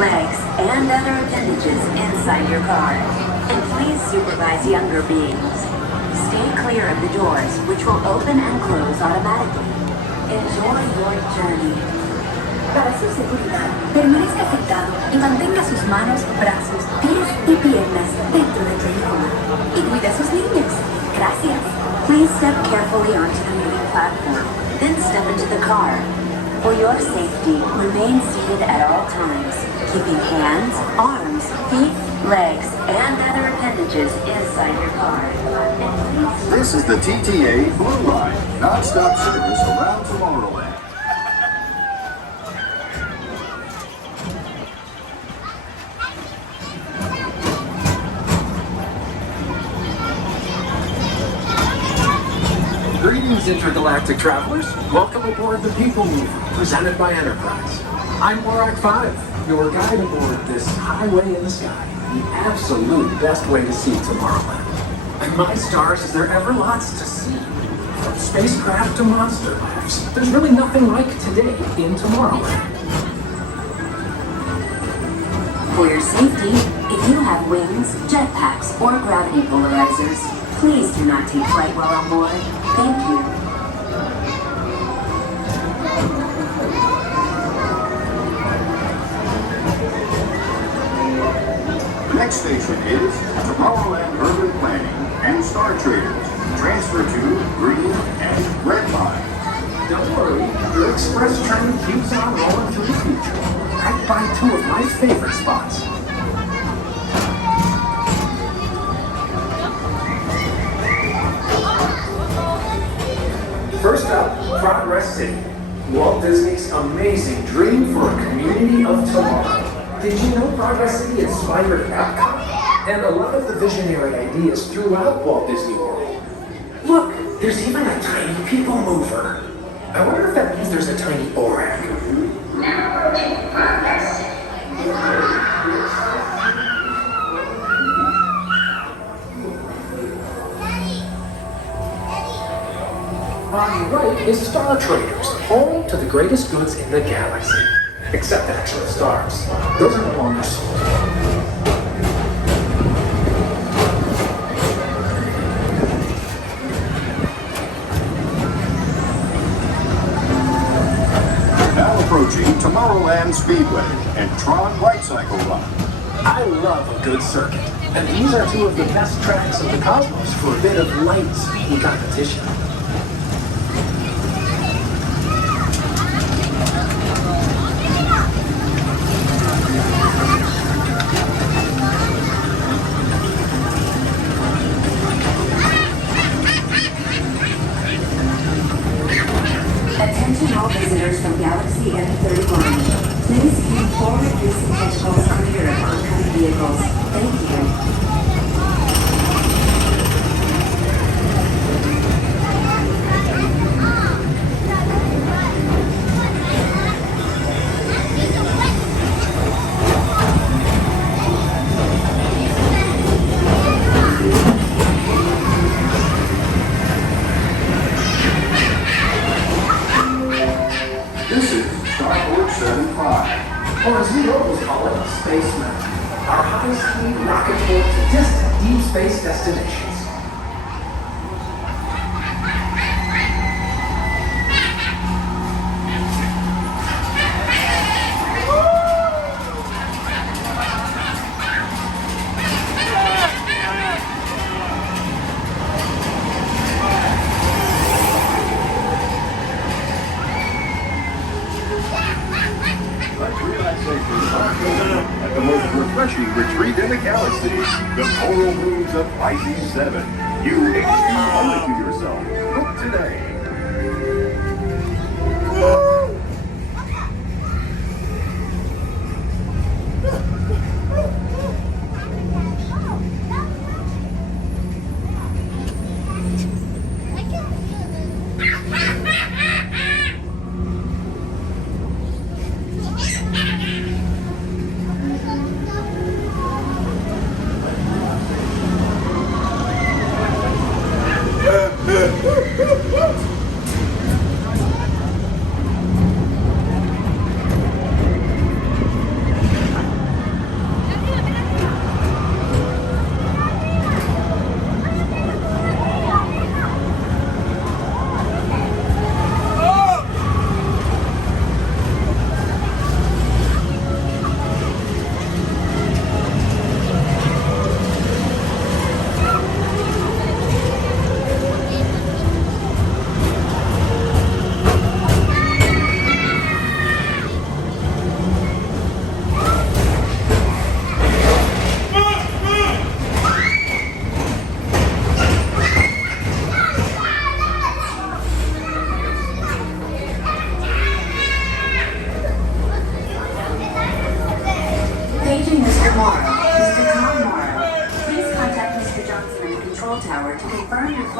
legs, and other appendages inside your car. And please supervise younger beings. Stay clear of the doors, which will open and close automatically. Enjoy your journey. Para su seguridad, permanezca sentado y mantenga sus manos, brazos, pies y piernas dentro del vehículo. Y cuide a sus niños. Gracias. Please step carefully onto the moving platform, then step into the car. For your safety, remain seated at all times, keeping hands, arms, feet, legs, and other appendages inside your car. This is the TTA Blue Line, non-stop service around Tomorrowland. Greetings, intergalactic travelers. Welcome aboard the Peoplemover, presented by Enterprise. I'm Borak 5, your guide aboard this highway in the sky, the absolute best way to see Tomorrowland. And my stars, is there ever lots to see? From spacecraft to monster labs, there's really nothing like today in Tomorrowland. For your safety, if you have wings, jetpacks, or gravity polarizers, please do not take flight while on board. Thank you. Next station is Tomorrowland Urban Planning and Star Traders. Transfer to green and red line. Don't worry, your express train keeps on rolling through the future, right by two of my favorite spots. First up, Progress City, Walt Disney's amazing dream for a community of tomorrow. Did you know Progress City inspired Epcot? And a lot of the visionary ideas throughout Walt Disney World. Look, there's even a tiny Peoplemover. I wonder if that means there's a tiny Borak. Now approaching Progress City. On the right is Star Traders, home to the greatest goods in the galaxy. Except actual stars. Those are no longer sold. Now approaching Tomorrowland Speedway and Tron Light Cycle Run. I love a good circuit, and these are two of the best tracks of the cosmos for a bit of light speed competition. Attention all visitors from Galaxy M31. Please keep forward-facing vehicles clear of oncoming vehicles. Thank you. This is Starport 75. Or as we always call it, Space Mountain. Our high-speed rocket trip to distant deep space destinations. Let's relaxation at the most refreshing retreat in the galaxy, the coral rooms of IC7. You excuse only to yourself. Book today. Woo!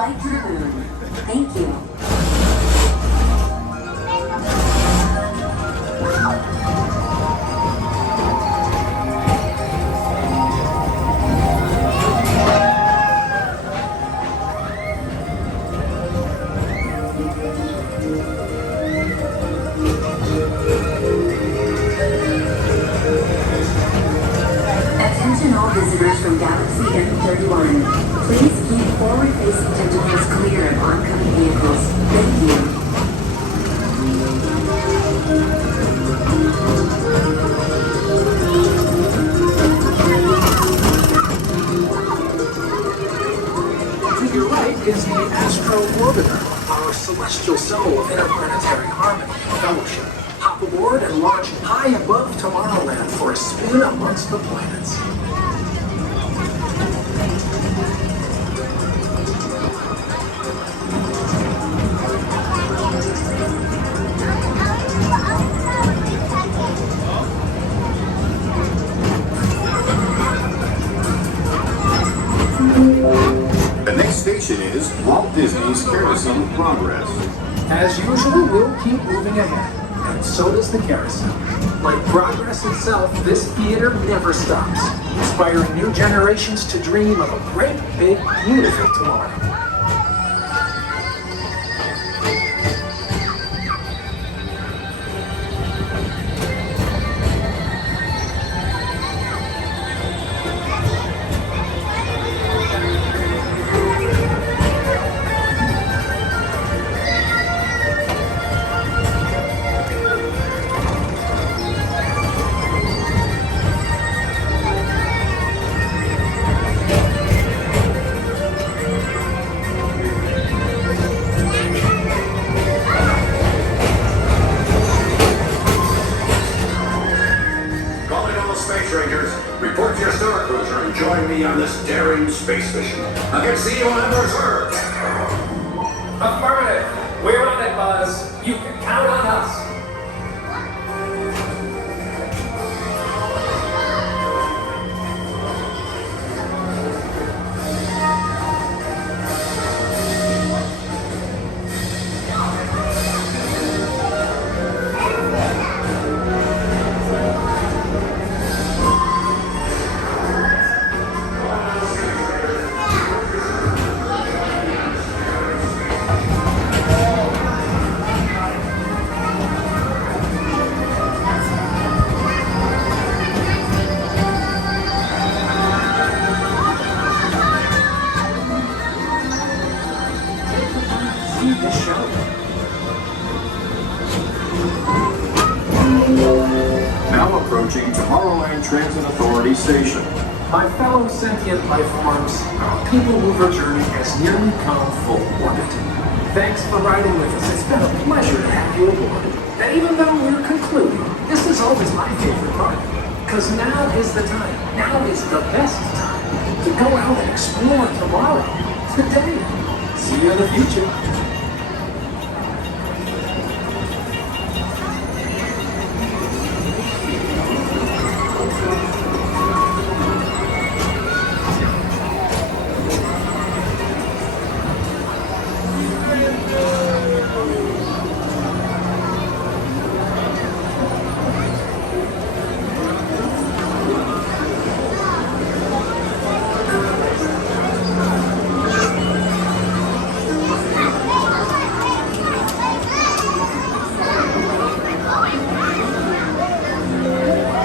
flight to the moon. Thank you. Attention all visitors from Galaxy M31. Please keep forward-facing tentacles clear of oncoming vehicles. Thank you. To your right is the Astro Orbiter, our celestial symbol of interplanetary harmony and fellowship. Hop aboard and launch high above Tomorrowland for a spin amongst the planets. The next station is Walt Disney's Carousel of Progress. As usual, we'll keep moving ahead, and so does the carousel. Like progress itself, this theater never stops, inspiring new generations to dream of a great, big, beautiful tomorrow. Report to your star cruiser and join me on this daring space mission. I can see you on Ember's Earth. Affirmative. We're on it, Buzz. You can count on us. Now approaching Tomorrowland Transit Authority Station. My fellow sentient life forms, our Peoplemover journey has nearly come full orbit. Thanks for riding with us. It's been a pleasure to have you aboard. And even though we're concluding, this is always my favorite part. Because now is the time, now is the best time to go out and explore tomorrow, today. See you in the future.